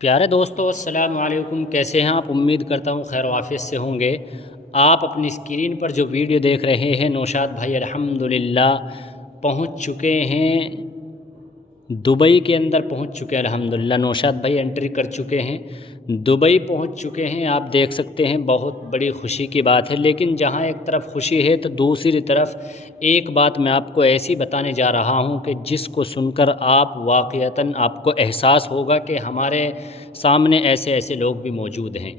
پیارے دوستو السلام علیکم، کیسے ہیں آپ؟ امید کرتا ہوں خیر و عافیت سے ہوں گے۔ آپ اپنی اسکرین پر جو ویڈیو دیکھ رہے ہیں، نوشاد بھائی الحمدللہ پہنچ چکے ہیں، دبئی کے اندر پہنچ چکے ہیں۔ الحمدللہ نوشاد بھائی انٹری کر چکے ہیں، دبئی پہنچ چکے ہیں۔ آپ دیکھ سکتے ہیں، بہت بڑی خوشی کی بات ہے۔ لیکن جہاں ایک طرف خوشی ہے تو دوسری طرف ایک بات میں آپ کو ایسی بتانے جا رہا ہوں کہ جس کو سن کر آپ واقعتاً آپ کو احساس ہوگا کہ ہمارے سامنے ایسے ایسے لوگ بھی موجود ہیں۔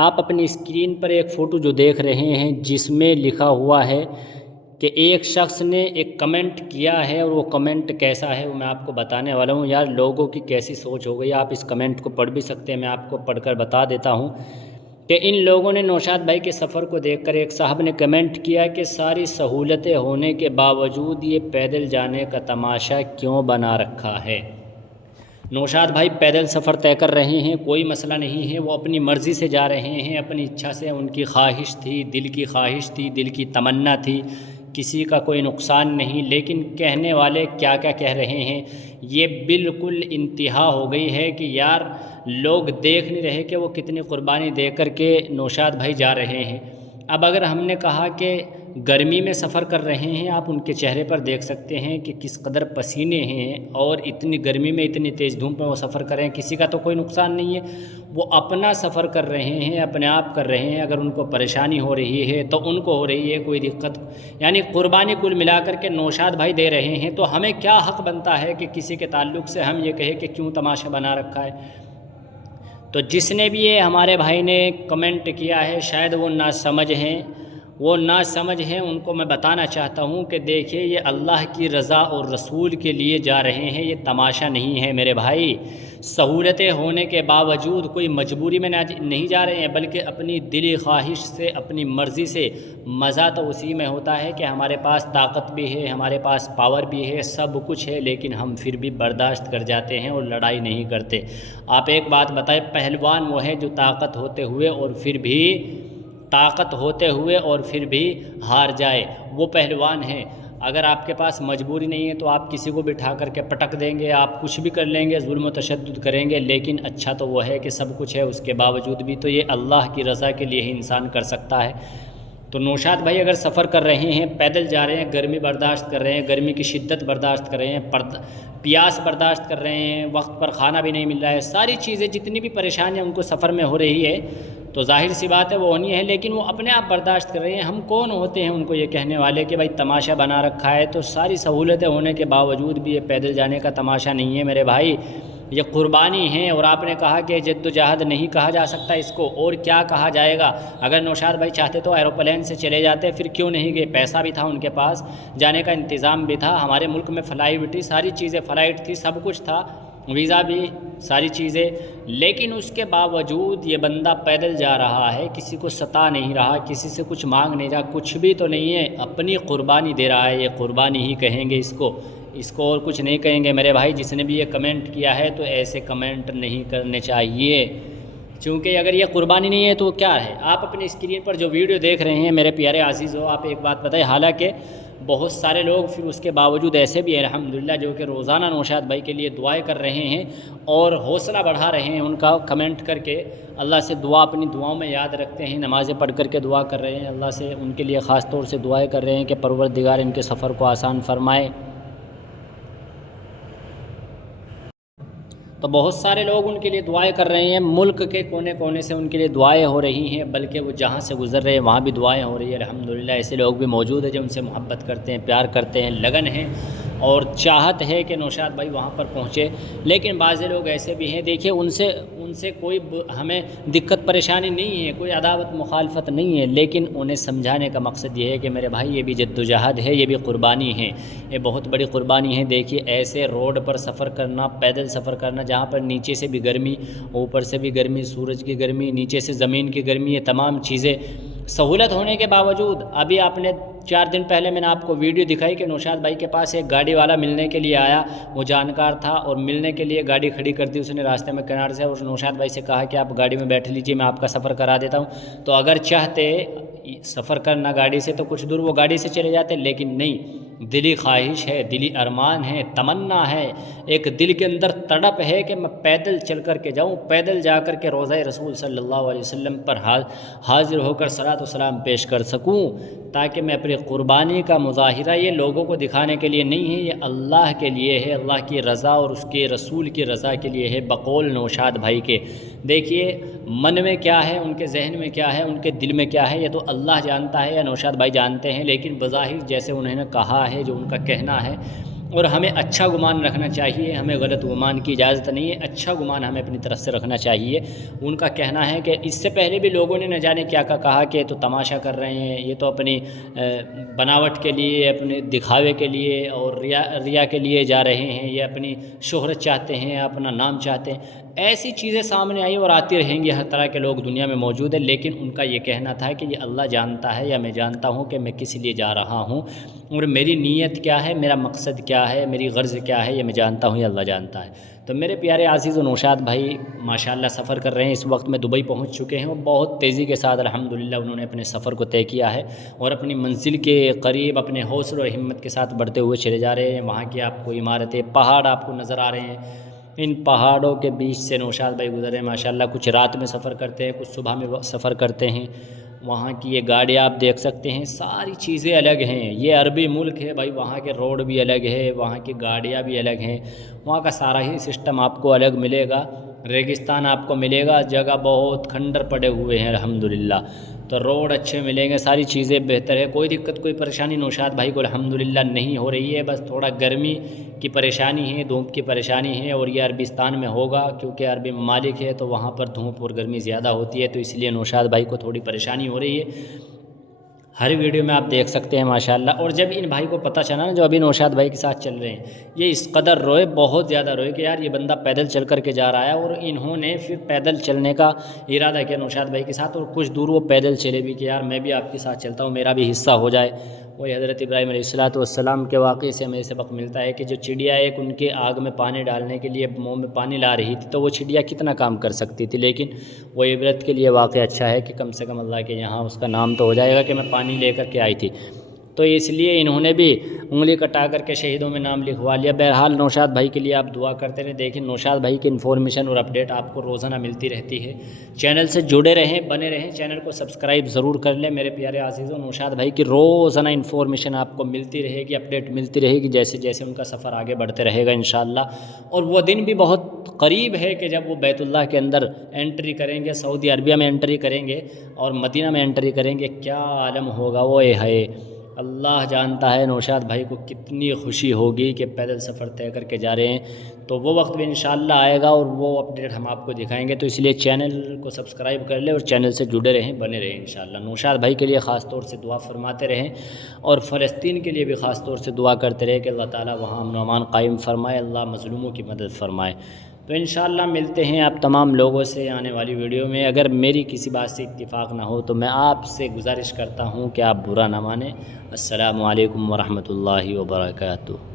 آپ اپنی اسکرین پر ایک فوٹو جو دیکھ رہے ہیں، جس میں لکھا ہوا ہے کہ ایک شخص نے ایک کمنٹ کیا ہے، اور وہ کمنٹ کیسا ہے وہ میں آپ کو بتانے والا ہوں۔ یار لوگوں کی کیسی سوچ ہو گئی، آپ اس کمنٹ کو پڑھ بھی سکتے ہیں، میں آپ کو پڑھ کر بتا دیتا ہوں کہ ان لوگوں نے نوشاد بھائی کے سفر کو دیکھ کر ایک صاحب نے کمنٹ کیا کہ ساری سہولتیں ہونے کے باوجود یہ پیدل جانے کا تماشا کیوں بنا رکھا ہے۔ نوشاد بھائی پیدل سفر طے کر رہے ہیں، کوئی مسئلہ نہیں ہے، وہ اپنی مرضی سے جا رہے ہیں، اپنی اچھا سے، ان کی خواہش تھی، دل کی خواہش تھی، دل کی تمنا تھی، کسی کا کوئی نقصان نہیں۔ لیکن کہنے والے کیا کیا کہہ رہے ہیں، یہ بالکل انتہا ہو گئی ہے کہ یار لوگ دیکھ نہیں رہے کہ وہ کتنی قربانی دے کر کے نوشاد بھائی جا رہے ہیں۔ اب اگر ہم نے کہا کہ گرمی میں سفر کر رہے ہیں، آپ ان کے چہرے پر دیکھ سکتے ہیں کہ کس قدر پسینے ہیں، اور اتنی گرمی میں اتنی تیز دھوپ میں وہ سفر کر رہے ہیں، کسی کا تو کوئی نقصان نہیں ہے، وہ اپنا سفر کر رہے ہیں، اپنے آپ کر رہے ہیں۔ اگر ان کو پریشانی ہو رہی ہے تو ان کو ہو رہی ہے، کوئی دقت، یعنی قربانی کل ملا کر کے نوشاد بھائی دے رہے ہیں، تو ہمیں کیا حق بنتا ہے کہ کسی کے تعلق سے ہم یہ کہیں کہ کیوں تماشا بنا رکھا ہے۔ تو جس نے بھی یہ ہمارے بھائی نے کمنٹ کیا ہے، شاید وہ ناسمجھ ہیں، ان کو میں بتانا چاہتا ہوں کہ دیکھیے یہ اللہ کی رضا اور رسول کے لیے جا رہے ہیں، یہ تماشا نہیں ہے میرے بھائی۔ سہولتیں ہونے کے باوجود کوئی مجبوری میں نہیں جا رہے ہیں، بلکہ اپنی دلی خواہش سے، اپنی مرضی سے۔ مزہ تو اسی میں ہوتا ہے کہ ہمارے پاس طاقت بھی ہے، ہمارے پاس پاور بھی ہے، سب کچھ ہے، لیکن ہم پھر بھی برداشت کر جاتے ہیں اور لڑائی نہیں کرتے۔ آپ ایک بات بتائیں، پہلوان وہ ہے جو طاقت ہوتے ہوئے اور پھر بھی ہار جائے، وہ پہلوان ہے۔ اگر آپ کے پاس مجبوری نہیں ہے تو آپ کسی کو بٹھا کر کے پٹک دیں گے، آپ کچھ بھی کر لیں گے، ظلم و تشدد کریں گے، لیکن اچھا تو وہ ہے کہ سب کچھ ہے، اس کے باوجود بھی تو یہ اللہ کی رضا کے لیے ہی انسان کر سکتا ہے۔ تو نوشاد بھائی اگر سفر کر رہے ہیں، پیدل جا رہے ہیں، گرمی برداشت کر رہے ہیں، گرمی کی شدت برداشت کر رہے ہیں، پیاس برداشت کر رہے ہیں، وقت پر کھانا بھی نہیں مل رہا ہے، ساری چیزیں جتنی بھی پریشانیاں ان کو سفر میں ہو رہی ہے، تو ظاہر سی بات ہے وہ ہونی ہے، لیکن وہ اپنے آپ برداشت کر رہے ہیں۔ ہم کون ہوتے ہیں ان کو یہ کہنے والے کہ بھائی تماشا بنا رکھا ہے؟ تو ساری سہولتیں ہونے کے باوجود بھی یہ پیدل جانے کا تماشا نہیں ہے میرے بھائی، یہ قربانی ہے۔ اور آپ نے کہا کہ جد و جہد نہیں کہا جا سکتا اس کو، اور کیا کہا جائے گا؟ اگر نوشاد بھائی چاہتے تو ایروپلین سے چلے جاتے، پھر کیوں نہیں گئے؟ پیسہ بھی تھا ان کے پاس، جانے کا انتظام بھی تھا، ہمارے ملک میں فلائٹ تھی، ساری چیزیں فلائٹ تھی، سب کچھ تھا، ویزا بھی، ساری چیزیں، لیکن اس کے باوجود یہ بندہ پیدل جا رہا ہے، کسی کو ستا نہیں رہا، کسی سے کچھ مانگ نہیں رہا، کچھ بھی تو نہیں ہے، اپنی قربانی دے رہا ہے۔ یہ قربانی ہی کہیں گے اس کو اور کچھ نہیں کہیں گے میرے بھائی۔ جس نے بھی یہ کمنٹ کیا ہے تو ایسے کمنٹ نہیں کرنے چاہیے، چونکہ اگر یہ قربانی نہیں ہے تو کیا ہے؟ آپ اپنی اسکرین پر جو ویڈیو دیکھ رہے ہیں میرے پیارے عزیزو، آپ ایک بات بتائیں، حالانکہ بہت سارے لوگ پھر اس کے باوجود ایسے بھی ہیں الحمدللہ جو کہ روزانہ نوشاد بھائی کے لیے دعائیں کر رہے ہیں اور حوصلہ بڑھا رہے ہیں ان کا، کمنٹ کر کے اللہ سے دعا اپنی دعاؤں میں یاد رکھتے ہیں، نمازیں پڑھ کر کے دعا کر رہے ہیں، اللہ سے ان کے لیے خاص طور سے دعائیں کر رہے ہیں کہ پروردگار ان کے سفر کو آسان فرمائے۔ تو بہت سارے لوگ ان کے لیے دعائیں کر رہے ہیں، ملک کے کونے کونے سے ان کے لیے دعائیں ہو رہی ہیں، بلکہ وہ جہاں سے گزر رہے ہیں وہاں بھی دعائیں ہو رہی ہیں الحمدللہ۔ ایسے لوگ بھی موجود ہیں جو ان سے محبت کرتے ہیں، پیار کرتے ہیں، لگن ہیں اور چاہت ہے کہ نوشاد بھائی وہاں پر پہنچے، لیکن بعض لوگ ایسے بھی ہیں، دیکھیے ان سے کوئی ہمیں دقت پریشانی نہیں ہے، کوئی عداوت مخالفت نہیں ہے، لیکن انہیں سمجھانے کا مقصد یہ ہے کہ میرے بھائی یہ بھی جد و جہد ہے، یہ بھی قربانی ہے، یہ بہت بڑی قربانی ہے۔ دیکھیے ایسے روڈ پر سفر کرنا، پیدل سفر کرنا، جہاں پر نیچے سے بھی گرمی، اوپر سے بھی گرمی، سورج کی گرمی، نیچے سے زمین کی گرمی، یہ تمام چیزیں سہولت ہونے کے باوجود، ابھی آپ نے 4 دن پہلے میں نے آپ کو ویڈیو دکھائی کہ نوشاد بھائی کے پاس ایک گاڑی والا ملنے کے لیے آیا، وہ جانکار تھا اور ملنے کے لیے گاڑی کھڑی کر دی اس نے راستے میں کنارے سے، اور نوشاد بھائی سے کہا کہ آپ گاڑی میں بیٹھ لیجئے، میں آپ کا سفر کرا دیتا ہوں۔ تو اگر چاہتے سفر کرنا گاڑی سے تو کچھ دور وہ گاڑی سے چلے جاتے، لیکن نہیں، دلی خواہش ہے، دلی ارمان ہے، تمنا ہے، ایک دل کے اندر تڑپ ہے کہ میں پیدل چل کر کے جاؤں، پیدل جا کر کے روضہ رسول صلی اللہ علیہ وسلم پر حاضر ہو کر صلاۃ و سلام پیش کر سکوں، تاکہ میں اپنی قربانی کا مظاہرہ یہ لوگوں کو دکھانے کے لیے نہیں ہے، یہ اللہ کے لیے ہے، اللہ کی رضا اور اس کے رسول کی رضا کے لیے ہے، بقول نوشاد بھائی کے۔ دیکھیے من میں کیا ہے، ان کے ذہن میں کیا ہے، ان کے دل میں کیا ہے، یہ تو اللہ جانتا ہے یا نوشاد بھائی جانتے ہیں، لیکن بظاہر جیسے انہوں نے کہا ہے، جو ان کا کہنا ہے، اور ہمیں اچھا گمان رکھنا چاہیے، ہمیں غلط گمان کی اجازت نہیں ہے، اچھا گمان ہمیں اپنی طرف سے رکھنا چاہیے۔ ان کا کہنا ہے کہ اس سے پہلے بھی لوگوں نے نہ جانے کیا کہا کہ یہ تو تماشا کر رہے ہیں، یہ تو اپنی بناوٹ کے لیے، اپنے دکھاوے کے لیے اور ریا کے لیے جا رہے ہیں، یہ اپنی شہرت چاہتے ہیں، اپنا نام چاہتے ہیں۔ ایسی چیزیں سامنے آئی اور آتی رہیں گی، ہر طرح کے لوگ دنیا میں موجود ہیں، لیکن ان کا یہ کہنا تھا کہ یہ اللہ جانتا ہے یا میں جانتا ہوں کہ میں کس لیے جا رہا ہوں اور میری نیت کیا ہے، میرا مقصد کیا ہے، میری غرض کیا ہے، یہ میں جانتا ہوں، یہ اللہ جانتا ہے۔ تو میرے پیارے عزیز و نوشاد بھائی ماشاءاللہ سفر کر رہے ہیں، اس وقت میں دبئی پہنچ چکے ہیں اور بہت تیزی کے ساتھ الحمدللہ انہوں نے اپنے سفر کو طے کیا ہے اور اپنی منزل کے قریب اپنے حوصلہ و ہمت کے ساتھ بڑھتے ہوئے چلے جا رہے ہیں۔ وہاں کی آپ کو عمارتیں، پہاڑ آپ کو نظر آ رہے ہیں، ان پہاڑوں کے بیچ سے نوشاد بھائی گزرے ہیں ماشاءاللہ، کچھ رات میں سفر کرتے ہیں، کچھ صبح میں سفر کرتے ہیں۔ وہاں کی یہ گاڑیاں آپ دیکھ سکتے ہیں، ساری چیزیں الگ ہیں، یہ عربی ملک ہے بھائی، وہاں کے روڈ بھی الگ ہے، وہاں کی گاڑیاں بھی الگ ہیں، وہاں کا سارا ہی سسٹم آپ کو الگ ملے گا، ریگستان آپ کو ملے گا، جگہ بہت کھنڈر پڑے ہوئے ہیں الحمدللہ، تو روڈ اچھے ملیں گے، ساری چیزیں بہتر ہے، کوئی دقت کوئی پریشانی نوشاد بھائی کو الحمدللہ نہیں ہو رہی ہے، بس تھوڑا گرمی کی پریشانی ہے، دھوپ کی پریشانی ہے، اور یہ عربستان میں ہوگا کیونکہ عربی ممالک ہے تو وہاں پر دھوپ اور گرمی زیادہ ہوتی ہے، تو اس لیے نوشاد بھائی کو تھوڑی پریشانی ہو رہی ہے۔ ہر ویڈیو میں آپ دیکھ سکتے ہیں ماشاءاللہ، اور جب ان بھائی کو پتہ چلا نا، جو ابھی نوشاد بھائی کے ساتھ چل رہے ہیں، یہ اس قدر روئے، بہت زیادہ روئے کہ یار یہ بندہ پیدل چل کر کے جا رہا ہے، اور انہوں نے پھر پیدل چلنے کا ارادہ کیا نوشاد بھائی کے ساتھ، اور کچھ دور وہ پیدل چلے بھی کہ یار میں بھی آپ کے ساتھ چلتا ہوں، میرا بھی حصہ ہو جائے۔ وہی حضرت ابراہیم علیہ السلام کے واقعے سے ہمیں سبق ملتا ہے کہ جو چڑیا ایک ان کے آگ میں پانی ڈالنے کے لیے منہ میں پانی لا رہی تھی، تو وہ چڑیا کتنا کام کر سکتی تھی، لیکن وہ عبرت کے لیے واقعہ اچھا ہے کہ کم سے کم اللہ کے یہاں اس کا نام تو ہو جائے گا کہ میں پانی لے کر کے آئی تھی، تو اس لیے انہوں نے بھی انگلی کٹا کر کے شہیدوں میں نام لکھوا لیا۔ بہرحال نوشاد بھائی کے لیے آپ دعا کرتے رہیں، دیکھیں نوشاد بھائی کی انفارمیشن اور اپڈیٹ آپ کو روزانہ ملتی رہتی ہے، چینل سے جڑے رہیں، بنے رہیں، چینل کو سبسکرائب ضرور کر لیں میرے پیارے عزیزوں۔ نوشاد بھائی کی روزانہ انفارمیشن آپ کو ملتی رہے گی، اپڈیٹ ملتی رہے گی، جیسے جیسے ان کا سفر آگے بڑھتے رہے گا انشاءاللہ، اور وہ دن بھی بہت قریب ہے کہ جب وہ بیت اللہ کے اندر انٹری کریں گے، سعودی عربیہ میں انٹری کریں گے اور مدینہ میں انٹری کریں گے، کیا عالم ہوگا وہ ہے، اللہ جانتا ہے نوشاد بھائی کو کتنی خوشی ہوگی کہ پیدل سفر طے کر کے جا رہے ہیں، تو وہ وقت بھی انشاءاللہ آئے گا اور وہ اپڈیٹ ہم آپ کو دکھائیں گے، تو اس لیے چینل کو سبسکرائب کر لیں اور چینل سے جڑے رہیں، بنے رہیں انشاءاللہ۔ نوشاد بھائی کے لیے خاص طور سے دعا فرماتے رہیں، اور فلسطین کے لیے بھی خاص طور سے دعا کرتے رہیں کہ اللہ تعالیٰ وہاں امن و امان قائم فرمائے، اللہ مظلوموں کی مدد فرمائے۔ تو انشاءاللہ ملتے ہیں آپ تمام لوگوں سے آنے والی ویڈیو میں۔ اگر میری کسی بات سے اتفاق نہ ہو تو میں آپ سے گزارش کرتا ہوں کہ آپ برا نہ مانیں۔ السلام علیکم ورحمۃ اللہ وبرکاتہ۔